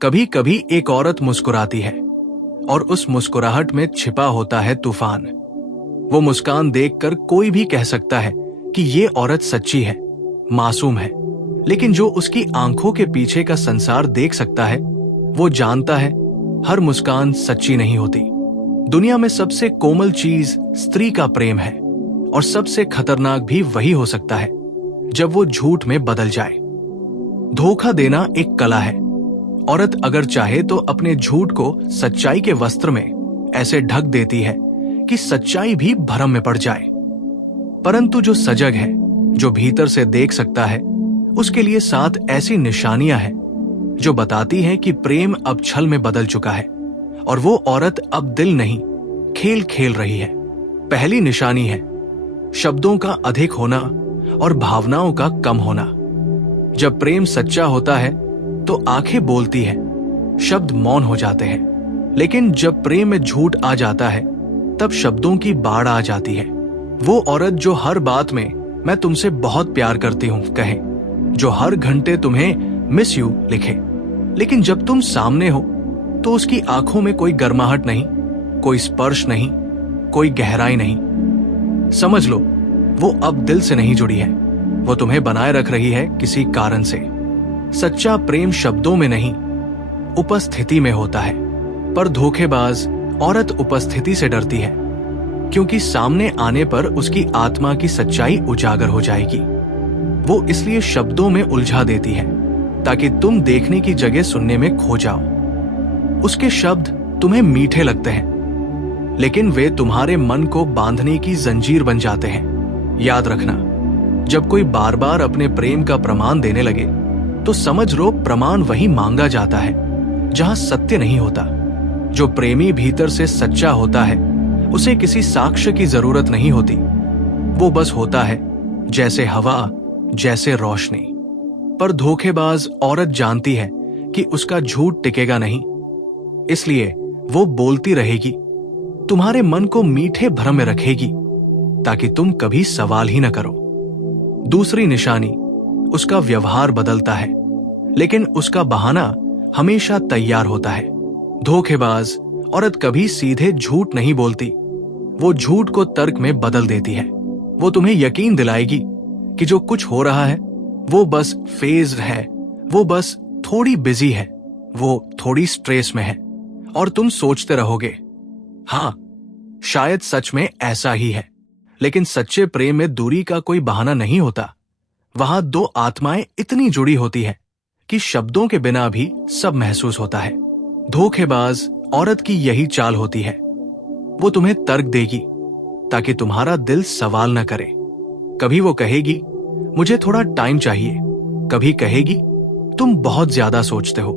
कभी कभी एक औरत मुस्कुराती है और उस मुस्कुराहट में छिपा होता है तूफान। वो मुस्कान देखकर कोई भी कह सकता है कि ये औरत सच्ची है, मासूम है। लेकिन जो उसकी आंखों के पीछे का संसार देख सकता है, वो जानता है हर मुस्कान सच्ची नहीं होती। दुनिया में सबसे कोमल चीज स्त्री का प्रेम है और सबसे खतरनाक भी वही हो सकता है जब वो झूठ में बदल जाए। धोखा देना एक कला है। औरत अगर चाहे तो अपने झूठ को सच्चाई के वस्त्र में ऐसे ढक देती है कि सच्चाई भी भ्रम में पड़ जाए। परंतु जो सजग है, जो भीतर से देख सकता है, उसके लिए 7 ऐसी निशानियां हैं जो बताती हैं कि प्रेम अब छल में बदल चुका है और वो औरत अब दिल नहीं, खेल खेल रही है। पहली निशानी है शब्दों का अधिक होना और भावनाओं का कम होना। जब प्रेम सच्चा होता है तो आंखें बोलती है, शब्द मौन हो जाते हैं। लेकिन जब प्रेम में झूठ आ जाता है तब शब्दों की बाढ़ आ जाती है। वो औरत जो हर बात में मैं तुमसे बहुत प्यार करती हूं कहे, जो हर घंटे तुम्हें मिस यू लिखे, लेकिन जब तुम सामने हो तो उसकी आंखों में कोई गर्माहट नहीं, कोई स्पर्श नहीं, कोई गहराई नहीं। समझ लो वो अब दिल से नहीं जुड़ी है, वो तुम्हें बनाए रख रही है किसी कारण से। सच्चा प्रेम शब्दों में नहीं, उपस्थिति में होता है। पर धोखेबाज औरत उपस्थिति से डरती है, क्योंकि सामने आने पर उसकी आत्मा की सच्चाई उजागर हो जाएगी। वो इसलिए शब्दों में उलझा देती है ताकि तुम देखने की जगह सुनने में खो जाओ। उसके शब्द तुम्हें मीठे लगते हैं, लेकिन वे तुम्हारे मन को बांधने की जंजीर बन जाते हैं। याद रखना, जब कोई बार बार अपने प्रेम का प्रमाण देने लगे तो समझ लो प्रमाण वहीं मांगा जाता है जहां सत्य नहीं होता। जो प्रेमी भीतर से सच्चा होता है उसे किसी साक्ष्य की जरूरत नहीं होती। वो बस होता है जैसे हवा, जैसे रोशनी। पर धोखेबाज औरत जानती है कि उसका झूठ टिकेगा नहीं, इसलिए वो बोलती रहेगी, तुम्हारे मन को मीठे भ्रम में रखेगी ताकि तुम कभी सवाल ही न करो। दूसरी निशानी, उसका व्यवहार बदलता है, लेकिन उसका बहाना हमेशा तैयार होता है। धोखेबाज औरत कभी सीधे झूठ नहीं बोलती, वो झूठ को तर्क में बदल देती है। वो तुम्हें यकीन दिलाएगी कि जो कुछ हो रहा है वो बस फेज है, वो बस थोड़ी बिजी है, वो थोड़ी स्ट्रेस में है। और तुम सोचते रहोगे, हाँ शायद सच में ऐसा ही है। लेकिन सच्चे प्रेम में दूरी का कोई बहाना नहीं होता। वहां 2 आत्माएं इतनी जुड़ी होती है कि शब्दों के बिना भी सब महसूस होता है। धोखेबाज औरत की यही चाल होती है। वो तुम्हें तर्क देगी ताकि तुम्हारा दिल सवाल न करे। कभी वो कहेगी, मुझे थोड़ा टाइम चाहिए, कभी कहेगी, तुम बहुत ज्यादा सोचते हो,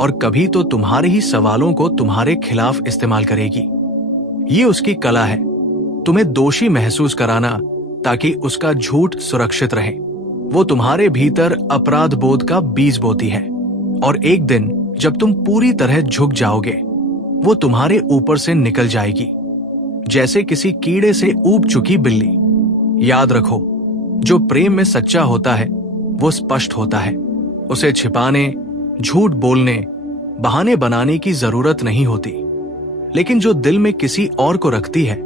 और कभी तो तुम्हारे ही सवालों को तुम्हारे खिलाफ इस्तेमाल करेगी। ये उसकी कला है, तुम्हें दोषी महसूस कराना ताकि उसका झूठ सुरक्षित रहे। वो तुम्हारे भीतर अपराध बोध का बीज बोती है, और एक दिन जब तुम पूरी तरह झुक जाओगे, वो तुम्हारे ऊपर से निकल जाएगी जैसे किसी कीड़े से ऊब चुकी बिल्ली। याद रखो, जो प्रेम में सच्चा होता है वो स्पष्ट होता है। उसे छिपाने, झूठ बोलने, बहाने बनाने की जरूरत नहीं होती। लेकिन जो दिल में किसी और को रखती है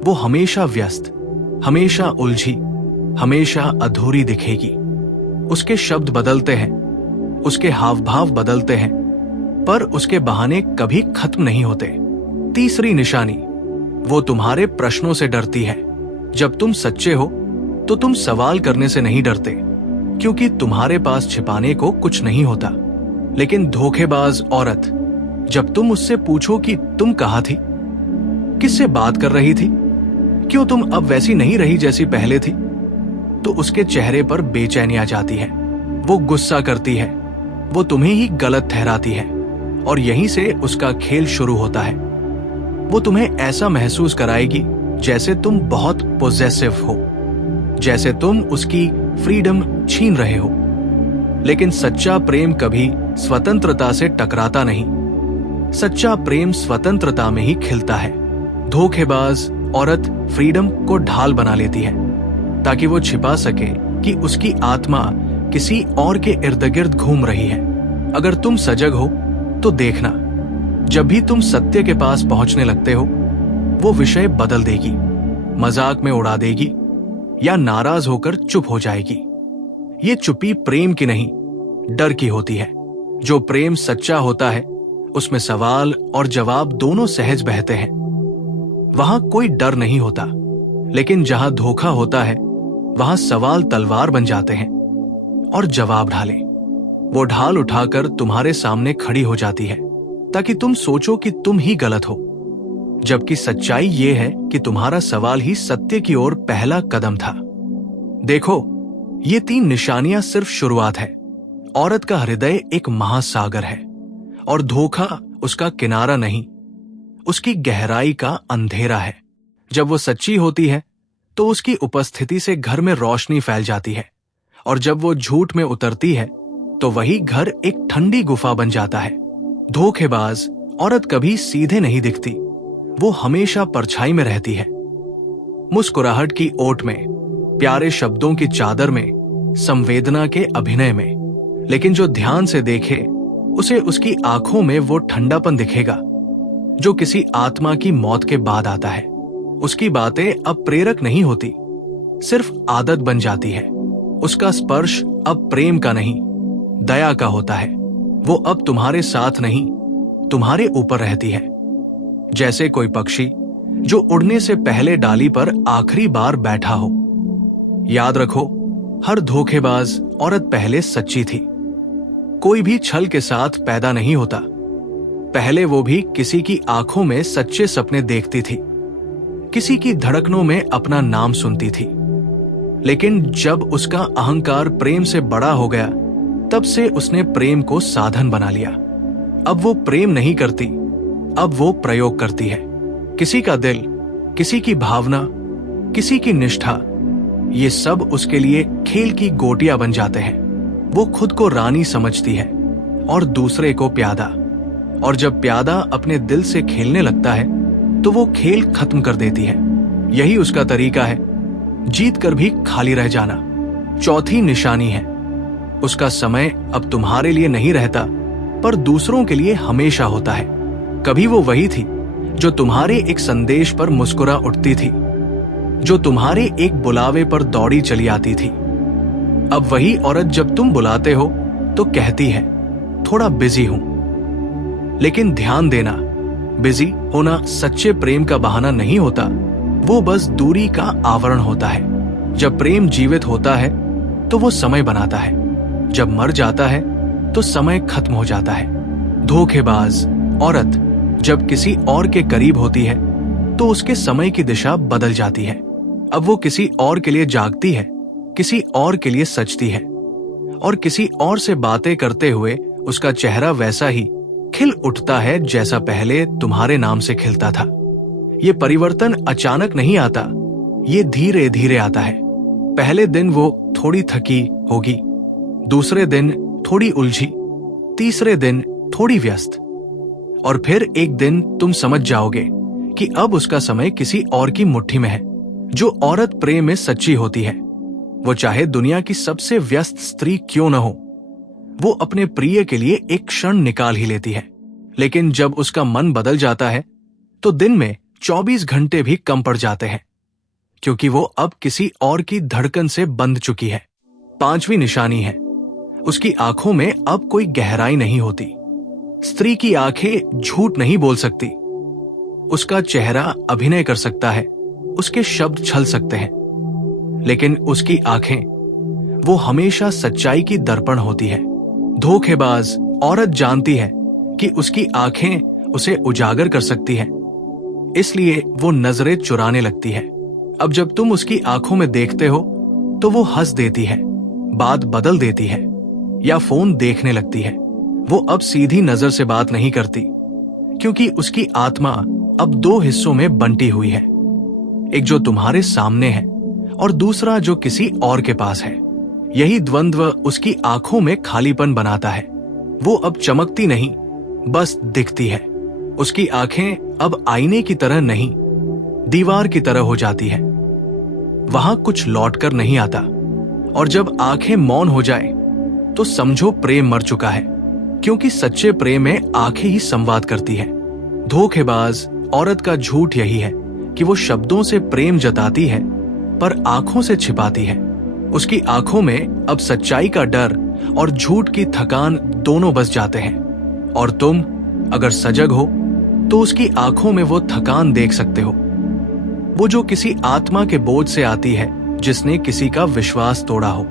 वो हमेशा व्यस्त, हमेशा उलझी, हमेशा अधूरी दिखेगी। उसके शब्द बदलते हैं, उसके हाव भाव बदलते हैं, पर उसके बहाने कभी खत्म नहीं होते। तीसरी निशानी, वो तुम्हारे प्रश्नों से डरती है। जब तुम सच्चे हो तो तुम सवाल करने से नहीं डरते, क्योंकि तुम्हारे पास छिपाने को कुछ नहीं होता। लेकिन धोखेबाज औरत, जब तुम उससे पूछो कि तुम कहाँ थी, किससे बात कर रही थी, क्यों तुम अब वैसी नहीं रही जैसी पहले थी, तो उसके चेहरे पर बेचैनी आ जाती है। वो गुस्सा करती है, वो तुम्हें ही गलत ठहराती है, और यहीं से उसका खेल शुरू होता है। वो तुम्हें ऐसा महसूस कराएगी जैसे तुम बहुत पोजेसिव हो, जैसे तुम उसकी फ्रीडम छीन रहे हो। लेकिन सच्चा प्रेम कभी स्वतंत्रता से टकराता नहीं। सच्चा प्रेम स्वतंत्रता में ही खिलता है। धोखेबाज औरत फ्रीडम को ढाल बना लेती है ताकि वो छिपा सके कि उसकी आत्मा किसी और के इर्द गिर्द घूम रही है। अगर तुम सजग हो तो देखना, जब भी तुम सत्य के पास पहुंचने लगते हो, वो विषय बदल देगी, मजाक में उड़ा देगी या नाराज होकर चुप हो जाएगी। ये चुप्पी प्रेम की नहीं, डर की होती है। जो प्रेम सच्चा होता है उसमें सवाल और जवाब दोनों सहज बहते हैं। वहां कोई डर नहीं होता। लेकिन जहां धोखा होता है वहां सवाल तलवार बन जाते हैं और जवाब ढाले वो ढाल उठाकर तुम्हारे सामने खड़ी हो जाती है ताकि तुम सोचो कि तुम ही गलत हो, जबकि सच्चाई ये है कि तुम्हारा सवाल ही सत्य की ओर पहला कदम था। देखो, ये 3 निशानियां सिर्फ शुरुआत है। औरत का हृदय एक महासागर है और धोखा उसका किनारा नहीं, उसकी गहराई का अंधेरा है। जब वो सच्ची होती है तो उसकी उपस्थिति से घर में रोशनी फैल जाती है, और जब वो झूठ में उतरती है तो वही घर एक ठंडी गुफा बन जाता है। धोखेबाज औरत कभी सीधे नहीं दिखती, वो हमेशा परछाई में रहती है, मुस्कुराहट की ओट में, प्यारे शब्दों की चादर में, संवेदना के अभिनय में। लेकिन जो ध्यान से देखे उसे उसकी आंखों में वो ठंडापन दिखेगा जो किसी आत्मा की मौत के बाद आता है। उसकी बातें अब प्रेरक नहीं होती, सिर्फ आदत बन जाती है। उसका स्पर्श अब प्रेम का नहीं, दया का होता है। वो अब तुम्हारे साथ नहीं, तुम्हारे ऊपर रहती है, जैसे कोई पक्षी जो उड़ने से पहले डाली पर आखिरी बार बैठा हो। याद रखो, हर धोखेबाज औरत पहले सच्ची थी। कोई भी छल के साथ पैदा नहीं होता। पहले वो भी किसी की आंखों में सच्चे सपने देखती थी, किसी की धड़कनों में अपना नाम सुनती थी। लेकिन जब उसका अहंकार प्रेम से बड़ा हो गया, तब से उसने प्रेम को साधन बना लिया। अब वो प्रेम नहीं करती, अब वो प्रयोग करती है। किसी का दिल, किसी की भावना, किसी की निष्ठा, ये सब उसके लिए खेल की गोटियां बन जाते हैं। वो खुद को रानी समझती है और दूसरे को प्यादा, और जब प्यादा अपने दिल से खेलने लगता है तो वो खेल खत्म कर देती है। यही उसका तरीका है, जीत कर भी खाली रह जाना। चौथी निशानी है, उसका समय अब तुम्हारे लिए नहीं रहता, पर दूसरों के लिए हमेशा होता है। कभी वो वही थी जो तुम्हारे एक संदेश पर मुस्कुरा उठती थी, जो तुम्हारे एक बुलावे पर दौड़ी चली आती थी। अब वही औरत जब तुम बुलाते हो तो कहती है, थोड़ा बिजी हूं। लेकिन ध्यान देना, बिजी होना सच्चे प्रेम का बहाना नहीं होता, वो बस दूरी का आवरण होता है। जब प्रेम जीवित होता है तो वो समय बनाता है, जब मर जाता है तो समय खत्म हो जाता है। धोखेबाज औरत जब किसी और के करीब होती है तो उसके समय की दिशा बदल जाती है। अब वो किसी और के लिए जागती है, किसी और के लिए सचती है, और किसी और से बातें करते हुए उसका चेहरा वैसा ही खिल उठता है जैसा पहले तुम्हारे नाम से खिलता था। ये परिवर्तन अचानक नहीं आता, ये धीरे धीरे आता है। पहले दिन वो थोड़ी थकी होगी, दूसरे दिन थोड़ी उलझी, तीसरे दिन थोड़ी व्यस्त, और फिर एक दिन तुम समझ जाओगे कि अब उसका समय किसी और की मुट्ठी में है। जो औरत प्रेम में सच्ची होती है, वो चाहे दुनिया की सबसे व्यस्त स्त्री क्यों न हो, वो अपने प्रिय के लिए एक क्षण निकाल ही लेती है। लेकिन जब उसका मन बदल जाता है तो दिन में 24 घंटे भी कम पड़ जाते हैं, क्योंकि वो अब किसी और की धड़कन से बंध चुकी है। पांचवी निशानी है, उसकी आंखों में अब कोई गहराई नहीं होती। स्त्री की आंखें झूठ नहीं बोल सकती, उसका चेहरा अभिनय कर सकता है, उसके शब्द छल सकते हैं, लेकिन उसकी आंखें, वो हमेशा सच्चाई की दर्पण होती है। धोखेबाज औरत जानती है कि उसकी आंखें उसे उजागर कर सकती है, इसलिए वो नजरें चुराने लगती है। अब जब तुम उसकी आंखों में देखते हो तो वो हंस देती है, बात बदल देती है या फोन देखने लगती है। वो अब सीधी नजर से बात नहीं करती, क्योंकि उसकी आत्मा अब 2 हिस्सों में बंटी हुई है, एक जो तुम्हारे सामने है और दूसरा जो किसी और के पास है। यही द्वंद्व उसकी आंखों में खालीपन बनाता है। वो अब चमकती नहीं, बस दिखती है। उसकी आंखें अब आईने की तरह नहीं, दीवार की तरह हो जाती है। वहां कुछ लौटकर नहीं आता, और जब आंखें मौन हो जाए तो समझो प्रेम मर चुका है। क्योंकि सच्चे प्रेम में आंखें ही संवाद करती है। धोखेबाज औरत का झूठ यही है कि वो शब्दों से प्रेम जताती है पर आंखों से छिपाती है। उसकी आंखों में अब सच्चाई का डर और झूठ की थकान दोनों बस जाते हैं, और तुम अगर सजग हो तो उसकी आंखों में वो थकान देख सकते हो, वो जो किसी आत्मा के बोझ से आती है जिसने किसी का विश्वास तोड़ा हो।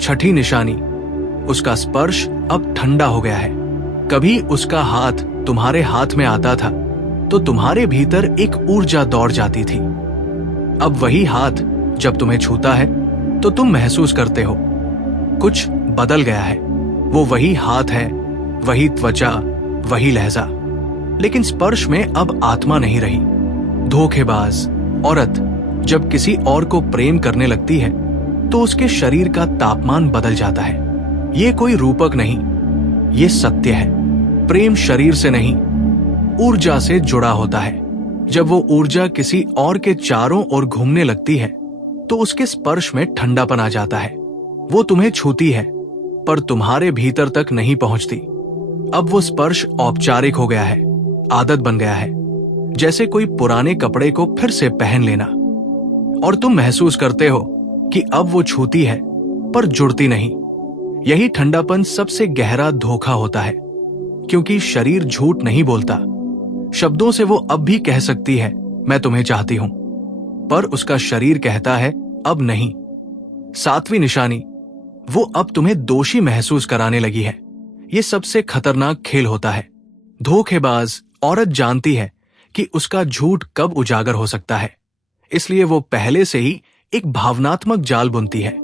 छठी निशानी, उसका स्पर्श अब ठंडा हो गया है। कभी उसका हाथ तुम्हारे हाथ में आता था तो तुम्हारे भीतर एक ऊर्जा दौड़ जाती थी। अब वही हाथ जब तुम्हें छूता है तो तुम महसूस करते हो कुछ बदल गया है। वो वही हाथ है, वही त्वचा, वही लहजा, लेकिन स्पर्श में अब आत्मा नहीं रही। धोखेबाज औरत जब किसी और को प्रेम करने लगती है तो उसके शरीर का तापमान बदल जाता है। ये कोई रूपक नहीं, ये सत्य है। प्रेम शरीर से नहीं, ऊर्जा से जुड़ा होता है। जब वो ऊर्जा किसी और के चारों ओर घूमने लगती है तो उसके स्पर्श में ठंडापन आ जाता है। वो तुम्हें छूती है पर तुम्हारे भीतर तक नहीं पहुंचती। अब वो स्पर्श औपचारिक हो गया है, आदत बन गया है, जैसे कोई पुराने कपड़े को फिर से पहन लेना। और तुम महसूस करते हो कि अब वो छूती है पर जुड़ती नहीं। यही ठंडापन सबसे गहरा धोखा होता है, क्योंकि शरीर झूठ नहीं बोलता। शब्दों से वो अब भी कह सकती है मैं तुम्हें चाहती हूं, पर उसका शरीर कहता है अब नहीं। सातवीं निशानी, वो अब तुम्हें दोषी महसूस कराने लगी है। ये सबसे खतरनाक खेल होता है। धोखेबाज औरत जानती है कि उसका झूठ कब उजागर हो सकता है, इसलिए वो पहले से ही एक भावनात्मक जाल बुनती है।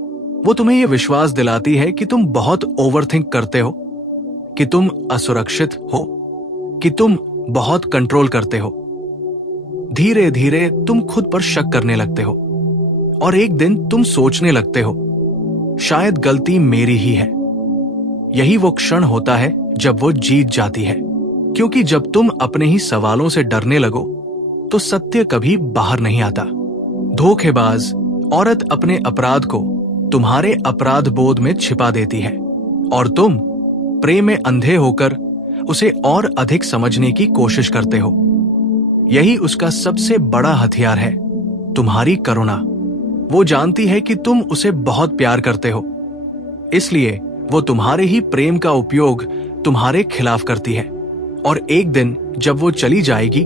वो तुम्हें यह विश्वास दिलाती है कि तुम बहुत ओवरथिंक करते हो, कि तुम असुरक्षित हो, कि तुम बहुत कंट्रोल करते हो। धीरे धीरे तुम खुद पर शक करने लगते हो और एक दिन तुम सोचने लगते हो शायद गलती मेरी ही है। यही वो क्षण होता है जब वो जीत जाती है, क्योंकि जब तुम अपने ही सवालों से डरने लगो तो सत्य कभी बाहर नहीं आता। धोखेबाज औरत अपने अपराध को तुम्हारे अपराध बोध में छिपा देती है और तुम प्रेम में अंधे होकर उसे और अधिक समझने की कोशिश करते हो। यही उसका सबसे बड़ा हथियार है, तुम्हारी करुणा। वो जानती है कि तुम उसे बहुत प्यार करते हो, इसलिए वो तुम्हारे ही प्रेम का उपयोग तुम्हारे खिलाफ करती है। और एक दिन जब वो चली जाएगी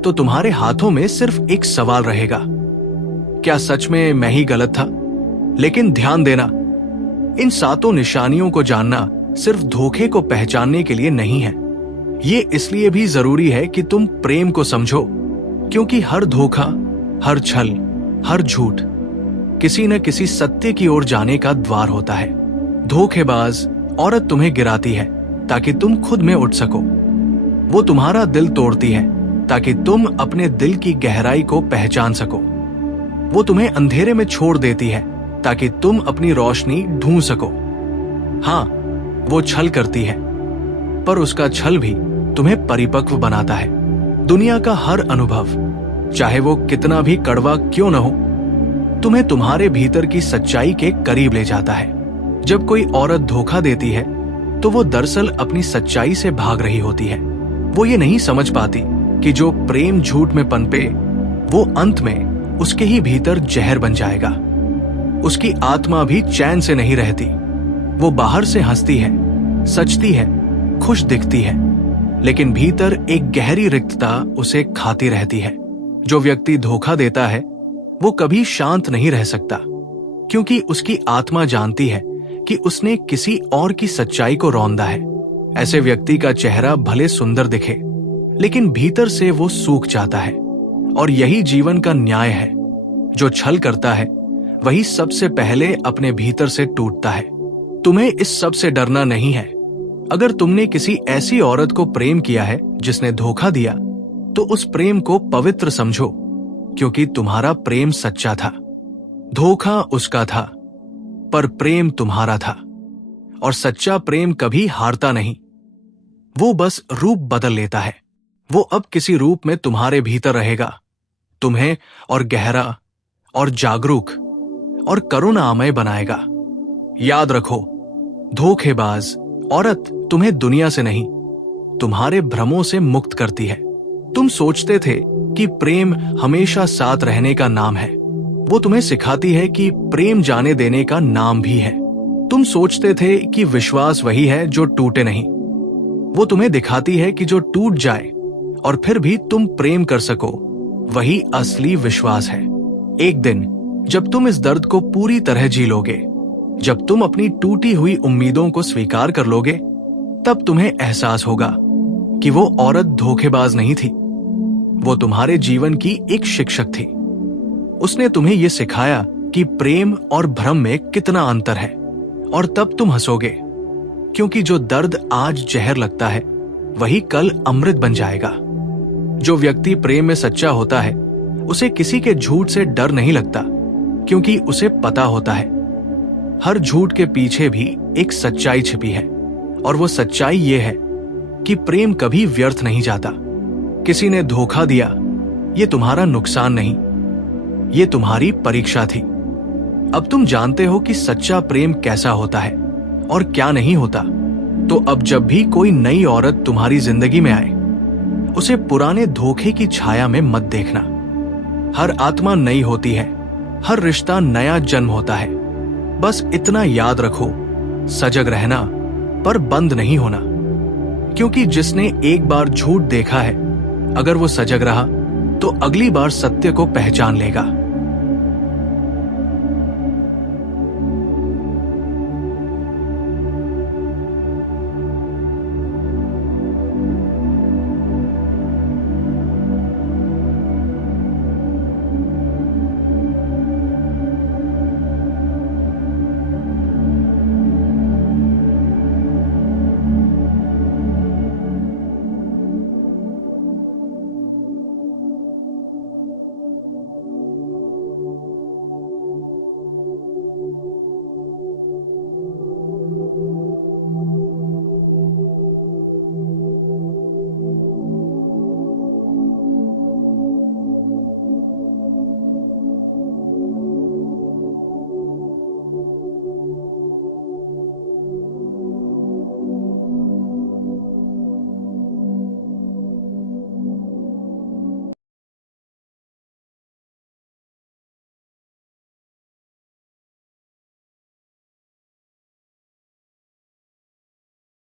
तो तुम्हारे हाथों में सिर्फ एक सवाल रहेगा, क्या सच में मैं ही गलत था? लेकिन ध्यान देना, इन सातों निशानियों को जानना सिर्फ धोखे को पहचानने के लिए नहीं है। ये इसलिए भी जरूरी है कि तुम प्रेम को समझो, क्योंकि हर धोखा, हर छल, हर झूठ किसी न किसी सत्य की ओर जाने का द्वार होता है। धोखेबाज औरत तुम्हें गिराती है ताकि तुम खुद में उठ सको। वो तुम्हारा दिल तोड़ती है ताकि तुम अपने दिल की गहराई को पहचान सको। वो तुम्हें अंधेरे में छोड़ देती है ताकि तुम अपनी रोशनी ढूंढ सको। हाँ, वो छल करती है, पर उसका छल भी तुम्हें परिपक्व बनाता है। दुनिया का हर अनुभव, चाहे वो कितना भी कड़वा क्यों न हो, तुम्हें तुम्हारे भीतर की सच्चाई के करीब ले जाता है। जब कोई औरत धोखा देती है तो वो दरअसल अपनी सच्चाई से भाग रही होती है। वो ये नहीं समझ पाती कि जो प्रेम झूठ में पनपे वो अंत में उसके ही भीतर जहर बन जाएगा। उसकी आत्मा भी चैन से नहीं रहती। वो बाहर से हंसती है, सजती है, खुश दिखती है, लेकिन भीतर एक गहरी रिक्तता उसे खाती रहती है। जो व्यक्ति धोखा देता है वो कभी शांत नहीं रह सकता, क्योंकि उसकी आत्मा जानती है कि उसने किसी और की सच्चाई को रौंदा है। ऐसे व्यक्ति का चेहरा भले सुंदर दिखे, लेकिन भीतर से वो सूख जाता है। और यही जीवन का न्याय है। जो छल करता है वही सबसे पहले अपने भीतर से टूटता है। तुम्हें इस सब से डरना नहीं है। अगर तुमने किसी ऐसी औरत को प्रेम किया है जिसने धोखा दिया, तो उस प्रेम को पवित्र समझो, क्योंकि तुम्हारा प्रेम सच्चा था। धोखा उसका था, पर प्रेम तुम्हारा था। और सच्चा प्रेम कभी हारता नहीं, वो बस रूप बदल लेता है। वो अब किसी रूप में तुम्हारे भीतर रहेगा, तुम्हें और गहरा और जागरूक और करुणामय बनाएगा। याद रखो, धोखेबाज औरत तुम्हें दुनिया से नहीं, तुम्हारे भ्रमों से मुक्त करती है। तुम सोचते थे कि प्रेम हमेशा साथ रहने का नाम है। वो तुम्हें सिखाती है कि प्रेम जाने देने का नाम भी है। तुम सोचते थे कि विश्वास वही है जो टूटे नहीं। वो तुम्हें दिखाती है कि जो टूट जाए और फिर भी तुम प्रेम कर सको, वही असली विश्वास है। एक दिन जब तुम इस दर्द को पूरी तरह जी लोगे, जब तुम अपनी टूटी हुई उम्मीदों को स्वीकार कर लोगे, तब तुम्हें एहसास होगा कि वो औरत धोखेबाज नहीं थी। वो तुम्हारे जीवन की एक शिक्षक थी। उसने तुम्हें यह सिखाया कि प्रेम और भ्रम में कितना अंतर है। और तब तुम हंसोगे, क्योंकि जो दर्द आज जहर लगता है, वही कल अमृत बन जाएगा। जो व्यक्ति प्रेम में सच्चा होता है, उसे किसी के झूठ से डर नहीं लगता, क्योंकि उसे पता होता है हर झूठ के पीछे भी एक सच्चाई छिपी है। और वो सच्चाई ये है कि प्रेम कभी व्यर्थ नहीं जाता। किसी ने धोखा दिया, ये तुम्हारा नुकसान नहीं, ये तुम्हारी परीक्षा थी। अब तुम जानते हो कि सच्चा प्रेम कैसा होता है और क्या नहीं होता। तो अब जब भी कोई नई औरत तुम्हारी जिंदगी में आए, उसे पुराने धोखे की छाया में मत देखना। हर आत्मा नई होती है, हर रिश्ता नया जन्म होता है। बस इतना याद रखो, सजग रहना पर बंद नहीं होना। क्योंकि जिसने एक बार झूठ देखा है, अगर वो सजग रहा तो अगली बार सत्य को पहचान लेगा।